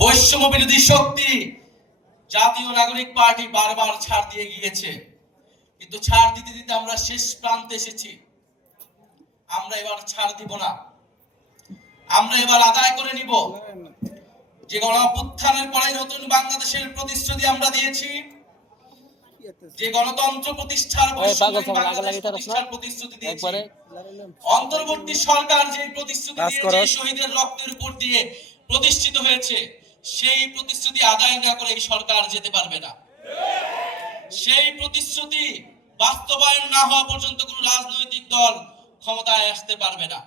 বৈষম্য বিরোধী শক্তি জাতীয় নাগরিক পার্টি বারবার ছাড় দিয়ে গিয়েছে, কিন্তু ছাড় দিতে দিতে আমরা শেষ প্রান্তে এসেছি। আমরা এবার ছাড় দিব না, আমরা এবার আদায় করে নিব যে গণ অভ্যুত্থানের পরে নতুন বাংলাদেশের প্রতিশ্রুতি আমরা দিয়েছি, যে গণতন্ত্র প্রতিষ্ঠার প্রতিশ্রুতি দিয়েছি, অন্তর্বর্তী সরকার যে প্রতিশ্রুতি দিয়েছে শহীদের রক্তের উপর দিয়ে প্রতিষ্ঠিত হয়েছে, সেই প্রতিশ্রুতি আদায় না করে এই সরকার যেতে পারবে না। সেই প্রতিশ্রুতি বাস্তবায়ন না হওয়া পর্যন্ত কোন রাজনৈতিক দল ক্ষমতায় আসতে পারবে না।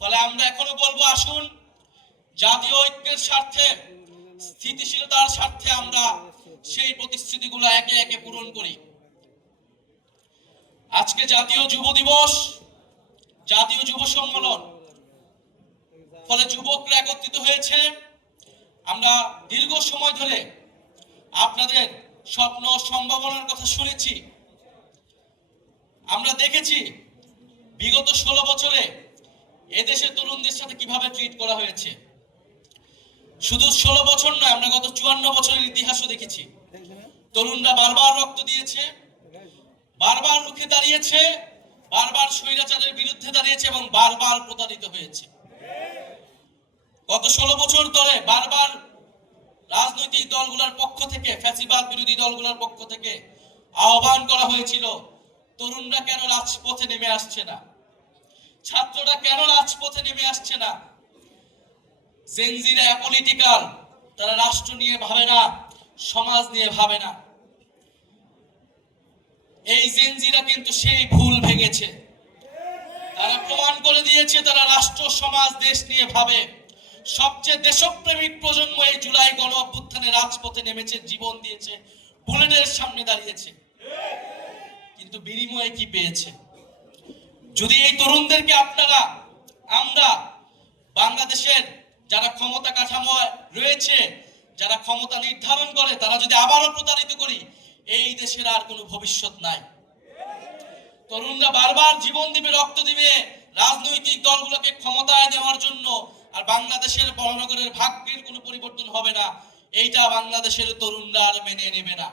ফলে আমরা এখনো বলবো, আসুন জাতীয় ঐক্যের স্বার্থে, স্থিতিশীলতার স্বার্থে আমরা সেই প্রতিশ্রুতিগুলো একে একে পূরণ করি। আজকে জাতীয় যুব দিবস, জাতীয় যুব সম্মেলন, ফলে যুবকরা একত্রিত হয়েছে। আমরা দীর্ঘ সময় ধরে আপনাদের স্বপ্ন সম্ভাবনার কথা শুনেছি। আমরা দেখেছি বিগত 16 বছরে এদেশের তরুণদের সাথে কিভাবে ট্রিট করা হয়েছে। শুধু 16 বছর নয়, আমরা গত 54 বছরের ইতিহাসও দেখেছি। তরুণরা বারবার রক্ত দিয়েছে, বারবার রুখে দাঁড়িয়েছে, বারবার স্বৈরাচারের বিরুদ্ধে দাঁড়িয়েছে এবং বারবার প্রতারিত হয়েছে। গত 16 বছর ধরে বারবার রাজনৈতিক দলগুলোর পক্ষ থেকে, ফ্যাসিবাদ বিরোধী দলগুলোর পক্ষ থেকে আহ্বান করা হয়েছিল, তরুণরা কেন রাজপথে নেমে আসছে না, ছাত্ররা কেন রাজপথে নেমে আসছে না। জেনজিরা অ্যাপলিটিক্যাল, তারা রাষ্ট্র নিয়ে ভাবে না, সমাজ নিয়ে ভাবে না। এই জেনজিরা কিন্তু সেই ভুল ভেঙেছে। তারা প্রমাণ করে দিয়েছে তারা রাষ্ট্র, সমাজ, দেশ নিয়ে ভাবে। সবচেয়ে দেশপ্রেমিক প্রজন্ম এই জুলাই গণ অভ্যুত্থানে রাজপথে নেমেছে, জীবন দিয়েছে, বুলেটের সামনে দাঁড়িয়েছে। কিন্তু বিনিময়ে কি পেয়েছে? যদি এই তরুণদেরকে আপনারা, আমরা, বাংলাদেশের যারা ক্ষমতা কাঠামো রয়েছে, যারা ক্ষমতা নির্ধারণ করে, তারা যদি আবারও প্রতারিত করি, এই দেশের আর কোনো ভবিষ্যৎ নাই। তরুণরা বারবার জীবন দিবে, রক্ত দিবে রাজনৈতিক দলগুলোকে ক্ষমতায় নেওয়ার জন্য, আর বাংলাদেশের মহানগরের ভাগ্যের কোনো পরিবর্তন হবে না, এইটা বাংলাদেশের তরুণরা আর মেনে নেবে না।